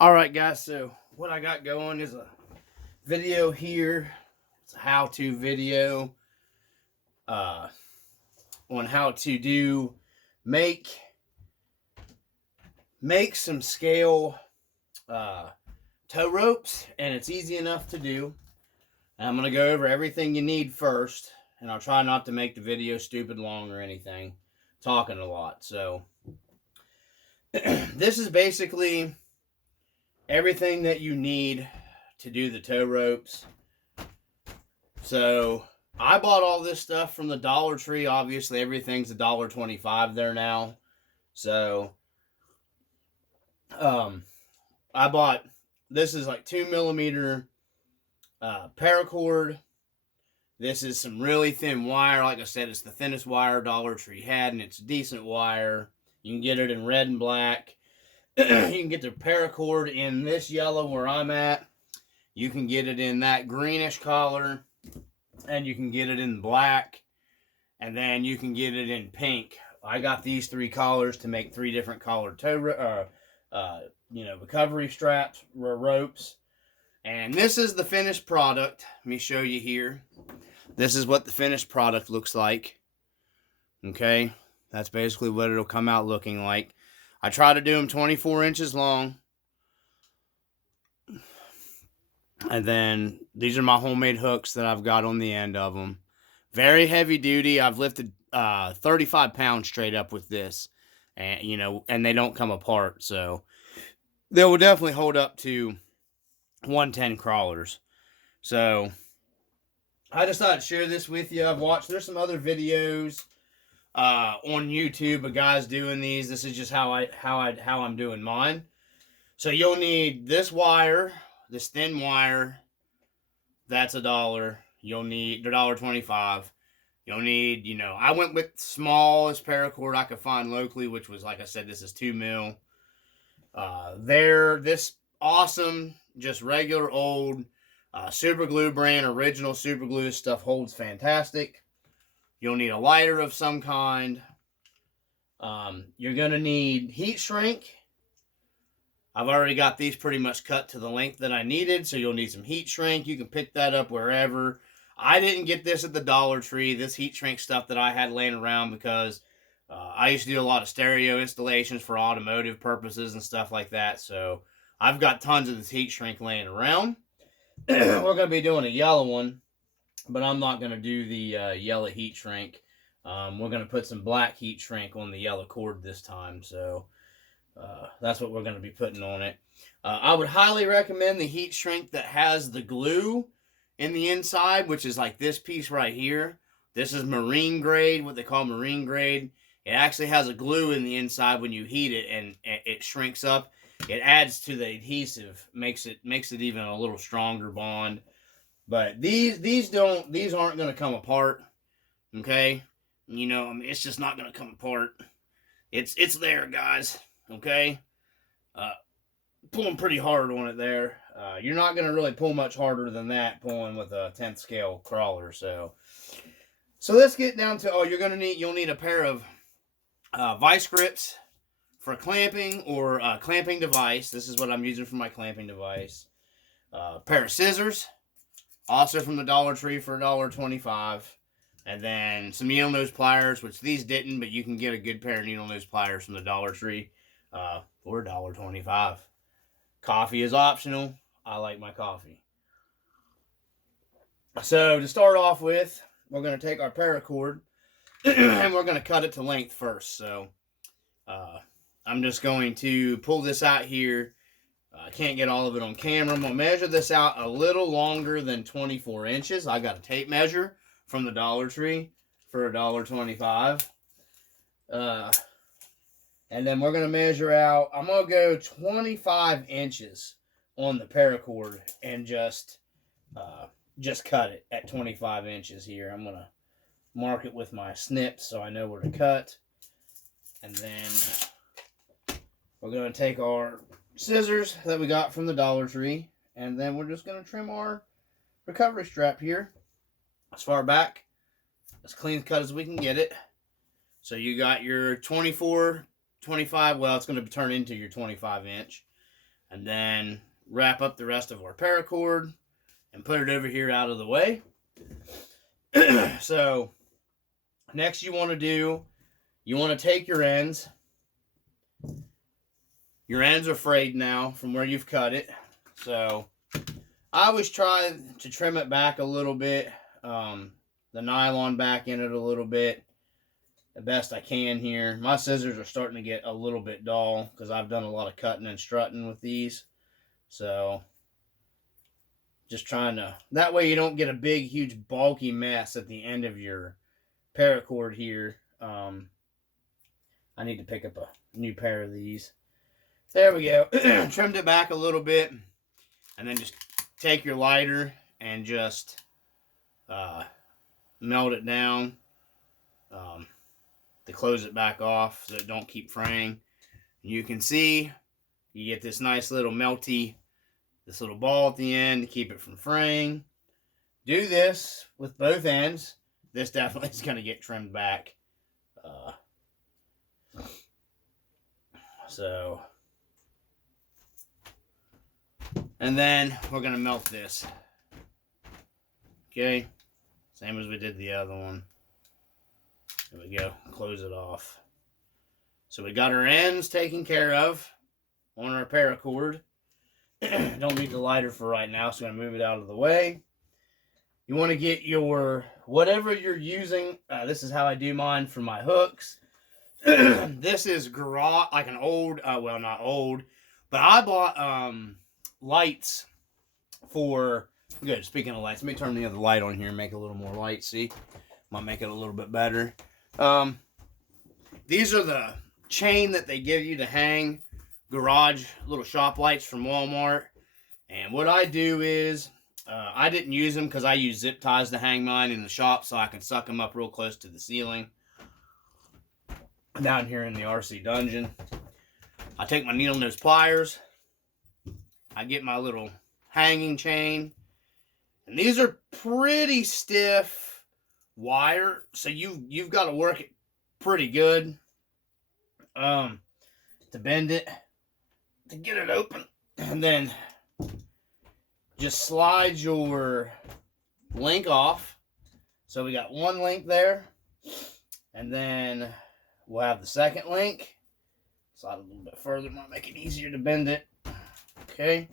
Alright guys, so what I got going is a video here. It's a how-to video uh, on how to make some scale tow ropes, and it's easy enough to do. And I'm going to go over everything you need first, and I'll try not to make the video stupid long or anything, talking a lot. So this is basically everything that you need to do the tow ropes. So I bought all this stuff from the Dollar Tree. Obviously, everything's $1.25 there now. So I bought, this is like 2mm paracord. This is some really thin wire. Like I said, it's the thinnest wire Dollar Tree had, and it's decent wire. You can get it in red and black. You can get the paracord in this yellow where I'm at. You can get it in that greenish color, and you can get it in black, and then you can get it in pink. I got these three collars to make three different colored tow recovery straps, ropes. And this is the finished product. Let me show you here. This is what the finished product looks like. Okay, that's basically what it'll come out looking like. I try to do them 24 inches long. And then these are my homemade hooks that I've got on the end of them. Very heavy duty. I've lifted 35 pounds straight up with this. And they don't come apart. So they will definitely hold up to 110 crawlers. So I decided to share this with you. There's some other videos on YouTube of guys doing these. This is just how I'm doing mine. So you'll need this wire, this thin wire. That's $1. You'll need $1.25. You'll need, I went with smallest paracord I could find locally, which was, like I said, this is 2mm. This awesome, just regular old super glue brand, original super glue stuff holds fantastic. You'll need a lighter of some kind. You're going to need heat shrink. I've already got these pretty much cut to the length that I needed, so you'll need some heat shrink. You can pick that up wherever. I didn't get this at the Dollar Tree, this heat shrink stuff that I had laying around, because I used to do a lot of stereo installations for automotive purposes and stuff like that, so I've got tons of this heat shrink laying around. We're going to be doing a yellow one, but I'm not going to do the yellow heat shrink. We're going to put some black heat shrink on the yellow cord this time, so that's what we're going to be putting on it. I would highly recommend the heat shrink that has the glue in the inside, which is like this piece right here. This is marine grade, what they call marine grade. It actually has a glue in the inside when you heat it, and it shrinks up. It adds to the adhesive, makes it even a little stronger bond. But these aren't going to come apart. Okay, it's just not going to come apart. It's there, guys. Okay, pulling pretty hard on it there. You're not going to really pull much harder than that pulling with a 10th scale crawler. So let's get down to, you'll need a pair of vice grips for clamping, or clamping device. This is what I'm using for my clamping device. A pair of scissors, also from the Dollar Tree for $1.25. And then some needle nose pliers, which these didn't, but you can get a good pair of needle nose pliers from the Dollar Tree for $1.25. Coffee is optional. I like my coffee. So to start off with, we're going to take our paracord and we're going to cut it to length first. So I'm just going to pull this out here. I can't get all of it on camera. I'm going to measure this out a little longer than 24 inches. I got a tape measure from the Dollar Tree for $1.25. And then we're going to measure out, I'm going to go 25 inches on the paracord and just cut it at 25 inches here. I'm going to mark it with my snips so I know where to cut. And then we're going to take our scissors that we got from the Dollar Tree, and then we're just going to trim our recovery strap here as far back, as clean cut as we can get it. So you got your 24, 25, well, it's going to turn into your 25 inch. And then wrap up the rest of our paracord and put it over here out of the way. So next you want to do, you want to take your ends. Your ends are frayed now from where you've cut it. So I always try to trim it back a little bit. The nylon back in it a little bit. The best I can here. My scissors are starting to get a little bit dull because I've done a lot of cutting and strutting with these. So just trying to, that way you don't get a big, huge, bulky mess at the end of your paracord here. I need to pick up a new pair of these. There we go. Trimmed it back a little bit. And then just take your lighter and just melt it down to close it back off so it don't keep fraying. You can see you get this nice little melty, this little ball at the end to keep it from fraying. Do this with both ends. This definitely is going to get trimmed back. And then we're going to melt this. Okay. Same as we did the other one. There we go. Close it off. So we got our ends taken care of on our paracord. Don't need the lighter for right now, so I'm going to move it out of the way. You want to get your, whatever you're using. This is how I do mine for my hooks. This is garage, like an old, well, not old, but I bought lights for, good, speaking of lights, let me turn the other light on here and make it a little more light, see? Might make it a little bit better. These are the chain that they give you to hang garage little shop lights from Walmart. And what I do is, I didn't use them because I use zip ties to hang mine in the shop so I can suck them up real close to the ceiling. Down here in the RC dungeon. I take my needle nose pliers. I get my little hanging chain. And these are pretty stiff wire, so you've got to work it pretty good to bend it, to get it open. And then just slide your link off. So we got one link there. And then we'll have the second link. Slide a little bit further, might make it easier to bend it. Okay.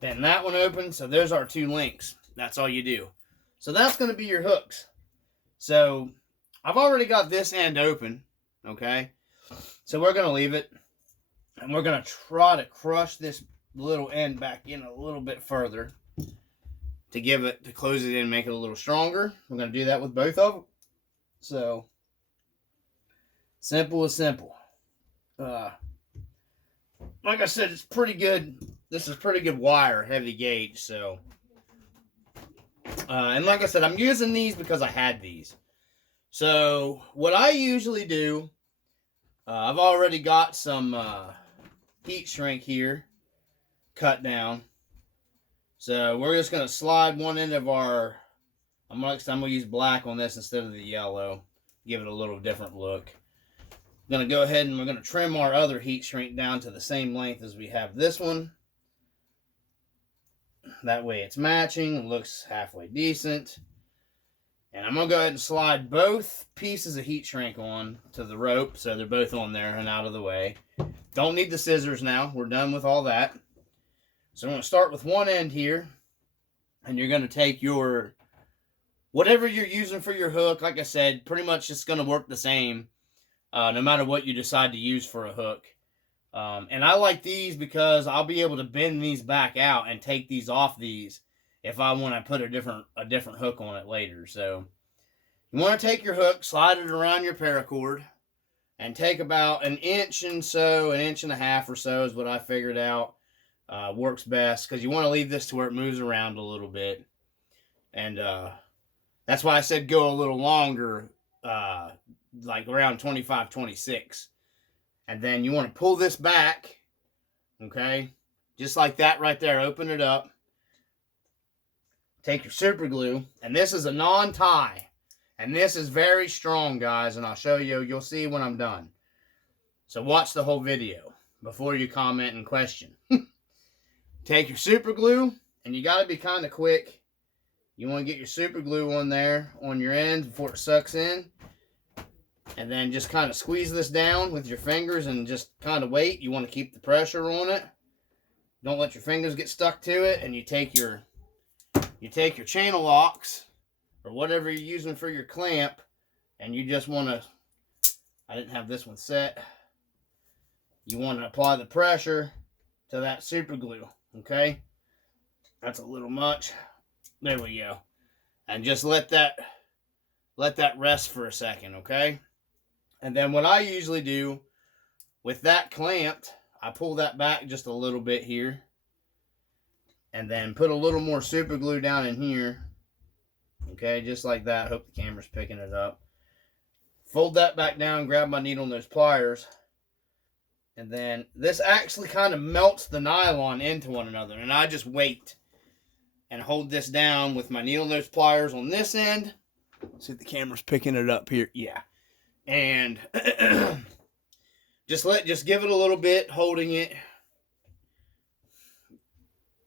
Bend that one open. So there's our two links. That's all you do. So that's going to be your hooks. So I've already got this end open. Okay. So we're going to leave it. And we're going to try to crush this little end back in a little bit further to close it in and make it a little stronger. We're going to do that with both of them. So simple as simple. Like I said, it's pretty good. This is pretty good wire, heavy gauge. So, and like I said, I'm using these because I had these. So what I usually do, I've already got some heat shrink here cut down. So we're just going to slide one end of our, I'm going to use black on this instead of the yellow. Give it a little different look. I'm going to go ahead and we're going to trim our other heat shrink down to the same length as we have this one. That way it's matching. It looks halfway decent. And I'm going to go ahead and slide both pieces of heat shrink on to the rope. So they're both on there and out of the way. Don't need the scissors now. We're done with all that. So I'm going to start with one end here. And you're going to take your, whatever you're using for your hook. Like I said, pretty much it's going to work the same. No matter what you decide to use for a hook. And I like these because I'll be able to bend these back out and take these off these if I want to put a different hook on it later. So you want to take your hook, slide it around your paracord, and take about an inch and so, an inch and a half or so is what I figured out works best, because you want to leave this to where it moves around a little bit. And that's why I said go a little longer, like around 25, 26. And then you want to pull this back, okay? Just like that right there. Open it up. Take your super glue. And this is a non-tie. And this is very strong, guys. And I'll show you. You'll see when I'm done. So watch the whole video before you comment and question. Take your super glue, and you got to be kind of quick. You want to get your super glue on there on your ends before it sucks in. And then just kind of squeeze this down with your fingers and just kind of wait. You want to keep the pressure on it. Don't let your fingers get stuck to it. And you take your channel locks or whatever you're using for your clamp, and you just want to, I didn't have this one set. You want to apply the pressure to that super glue, okay? That's a little much. There we go. And just let that rest for a second, okay? And then what I usually do with that clamped, I pull that back just a little bit here. And then put a little more super glue down in here. Okay, just like that. Hope the camera's picking it up. Fold that back down, grab my needle nose pliers. And then this actually kind of melts the nylon into one another. And I just wait and hold this down with my needle nose pliers on this end. See if the camera's picking it up here. Yeah. And just give it a little bit, holding it.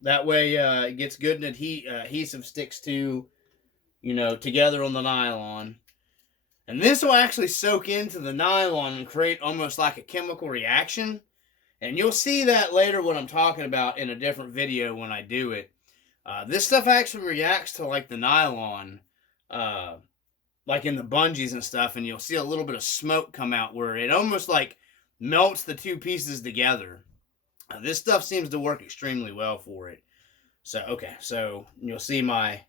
That way it gets good and adhesive sticks to, together on the nylon. And this will actually soak into the nylon and create almost like a chemical reaction. And you'll see that later what I'm talking about in a different video when I do it. This stuff actually reacts to like the nylon, like in the bungees and stuff, and you'll see a little bit of smoke come out where it almost like melts the two pieces together. This stuff seems to work extremely well for it. So, okay, so you'll see my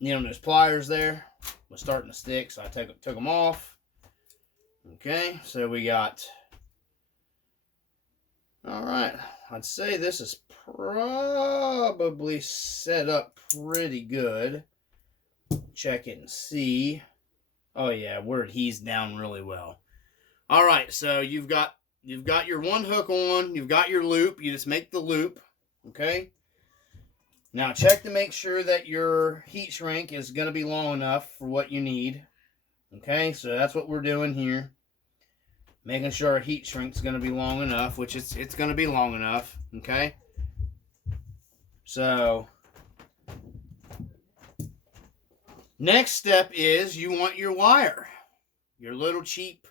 needle nose pliers there was starting to stick, so I took them off. Okay, so we got, all right, I'd say this is probably set up pretty good. Check it and see. Oh yeah, we're adhesed down really well. All right, so you've got your one hook on, you've got your loop, you just make the loop, okay? Now check to make sure that your heat shrink is going to be long enough for what you need, okay? So that's what we're doing here. Making sure our heat shrink is going to be long enough, which it's going to be long enough, okay? So next step is you want your wire, your little cheap,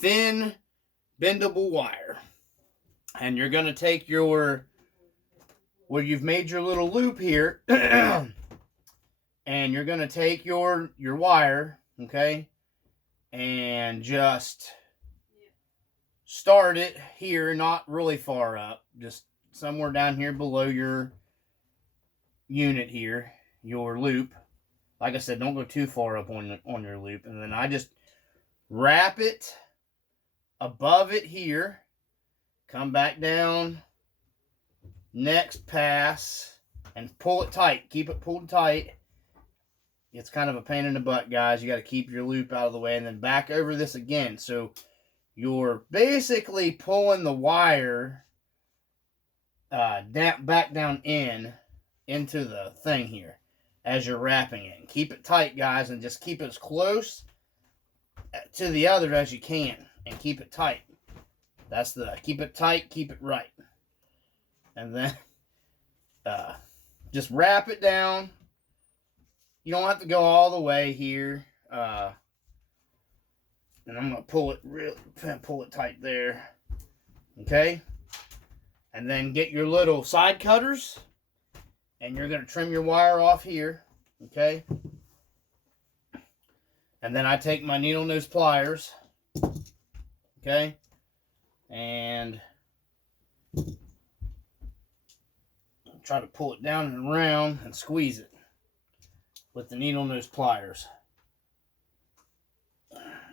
thin, bendable wire. And you're going to take where you've made your little loop here, and you're going to take your wire, okay, and just start it here, not really far up, just somewhere down here below your unit here, your loop. Like I said, don't go too far up on your loop. And then I just wrap it above it here. Come back down. Next pass. And pull it tight. Keep it pulled tight. It's kind of a pain in the butt, guys. You got to keep your loop out of the way. And then back over this again. So you're basically pulling the wire back down into the thing here as you're wrapping it. And keep it tight, guys, and just keep it as close to the other as you can, and keep it tight. That's keep it tight, keep it right. And then just wrap it down. You don't have to go all the way here. And I'm going to pull it tight there. Okay? And then get your little side cutters. And you're going to trim your wire off here. Okay? And then I take my needle nose pliers. Okay? And try to pull it down and around and squeeze it with the needle nose pliers.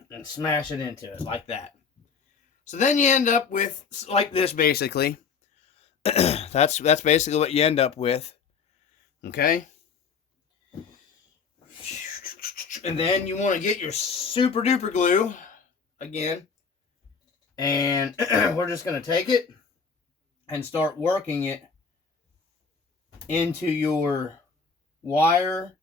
And smash it into it like that. So then you end up with like this, basically. That's basically what you end up with. Okay? And then you want to get your super duper glue again. And we're just going to take it and start working it into your wire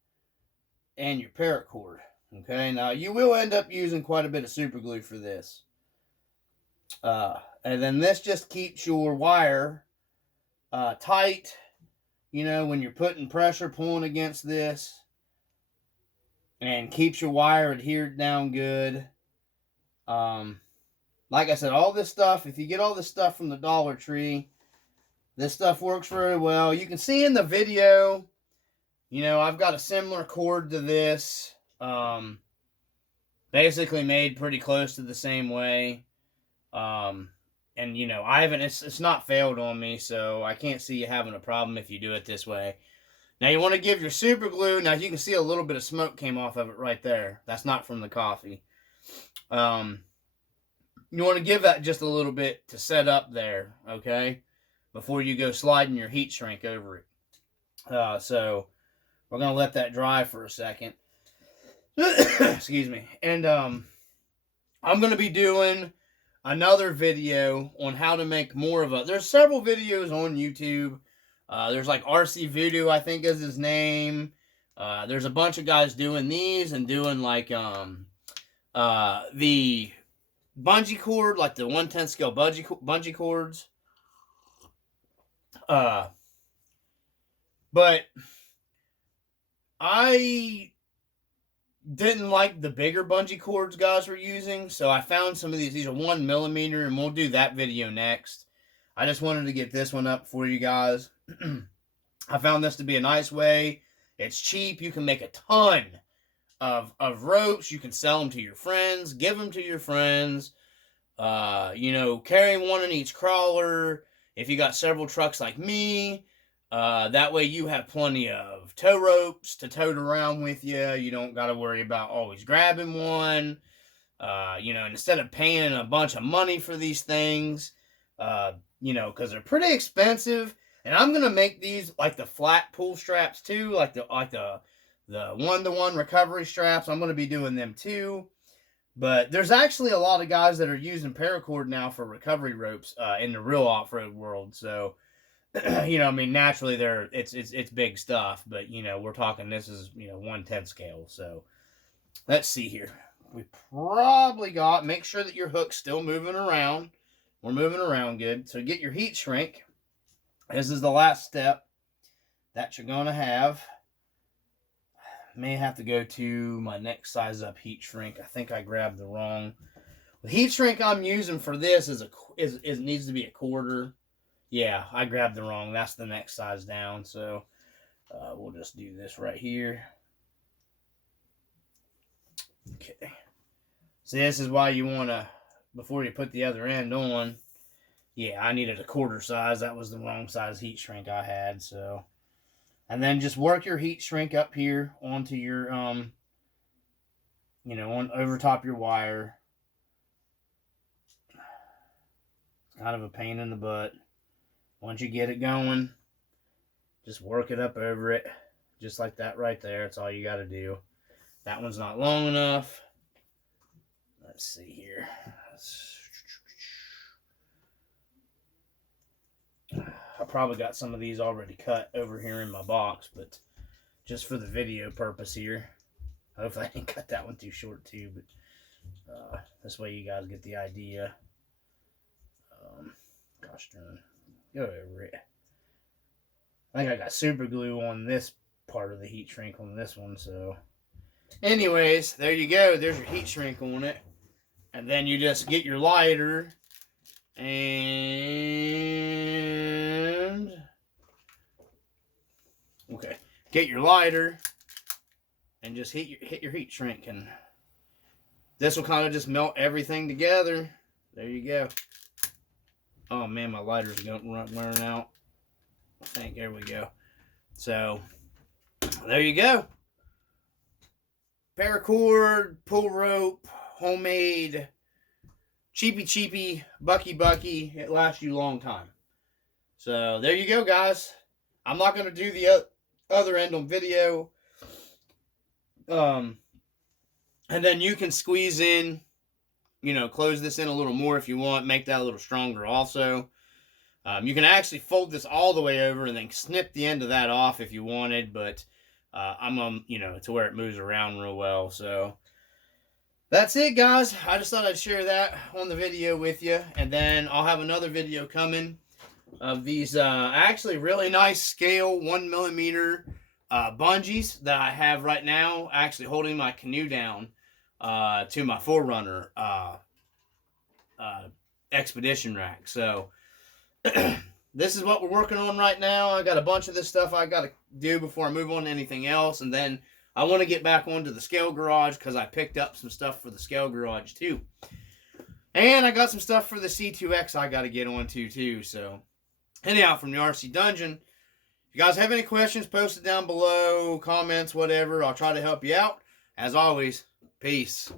and your paracord. Okay, now you will end up using quite a bit of super glue for this. And then this just keeps your wire tight, you know, when you're putting pressure pulling against this, and keeps your wire adhered down good. Like I said, all this stuff, if you get all this stuff from the Dollar Tree, this stuff works very well. You can see in the video, you know, I've got a similar cord to this. Basically made pretty close to the same way. And, you know, I haven't, it's not failed on me, so I can't see you having a problem if you do it this way. Now, you want to give your super glue, now you can see a little bit of smoke came off of it right there. That's not from the coffee. You want to give that just a little bit to set up there, okay? Before you go sliding your heat shrink over it. So, we're going to let that dry for a second. Excuse me. And I'm going to be doing another video on how to make more of a... There's several videos on YouTube. There's like RC Voodoo, I think is his name. There's a bunch of guys doing these and doing like the bungee cord, like the 1/10 scale bungee cords. But I didn't like the bigger bungee cords guys were using, so I found some of these. These are 1 millimeter, and we'll do that video next. I just wanted to get this one up for you guys. I found this to be a nice way. It's cheap. You can make a ton of ropes. You can sell them to your friends. Give them to your friends. You know, carry one in each crawler. If you got several trucks like me, that way you have plenty of tow ropes to tote around with you. You don't got to worry about always grabbing one. You know, and instead of paying a bunch of money for these things, you know, because they're pretty expensive. And I'm going to make these like the flat pull straps too, like the one-to-one recovery straps. I'm going to be doing them too. But there's actually a lot of guys that are using paracord now for recovery ropes in the real off-road world. So, you know, I mean, naturally it's big stuff, but you know, we're talking, this is, you know, 1/10 scale. So let's see here. We probably got, make sure that your hook's still moving around. We're moving around good. So get your heat shrink. This is the last step that you're going to have. May have to go to my next size up heat shrink. I think I grabbed the wrong. The heat shrink I'm using for this is needs to be a 1/4. Yeah, I grabbed the wrong. That's the next size down. So we'll just do this right here. Okay. See, this is why you want to, before you put the other end on. Yeah, I needed a 1/4 size. That was the wrong size heat shrink I had. So, and then just work your heat shrink up here onto your, you know, on over top your wire. It's kind of a pain in the butt. Once you get it going, just work it up over it. Just like that right there. That's all you got to do. That one's not long enough. Let's see here. I probably got some of these already cut over here in my box, but just for the video purpose here. Hopefully I didn't cut that one too short too, but this way you guys get the idea. Gosh darn. Go over it. I think I got super glue on this part of the heat shrink on this one, so. Anyways, there you go. There's your heat shrink on it. And then you just get your lighter and okay, get your lighter and just hit your heat shrink, and this will kind of just melt everything together. There you go. Oh man, my lighter's going to wearing out. I think there we go. So there you go. Paracord, pull rope, homemade, cheapy, bucky. It lasts you a long time. So there you go, guys. I'm not going to do the other end on video. And then you can squeeze in, you know, close this in a little more if you want. Make that a little stronger also. You can actually fold this all the way over and then snip the end of that off if you wanted. But I'm, you know, to where it moves around real well. So that's it, guys. I just thought I'd share that on the video with you. And then I'll have another video coming of these actually really nice scale 1mm bungees that I have right now, actually holding my canoe down to my Forerunner expedition rack. So this is what we're working on right now. I got a bunch of this stuff I got to do before I move on to anything else, and then I want to get back onto the scale garage because I picked up some stuff for the scale garage too. And I got some stuff for the C2X I got to get onto too. So anyhow, from the RC Dungeon, if you guys have any questions, post it down below, comments, whatever. I'll try to help you out. As always, peace.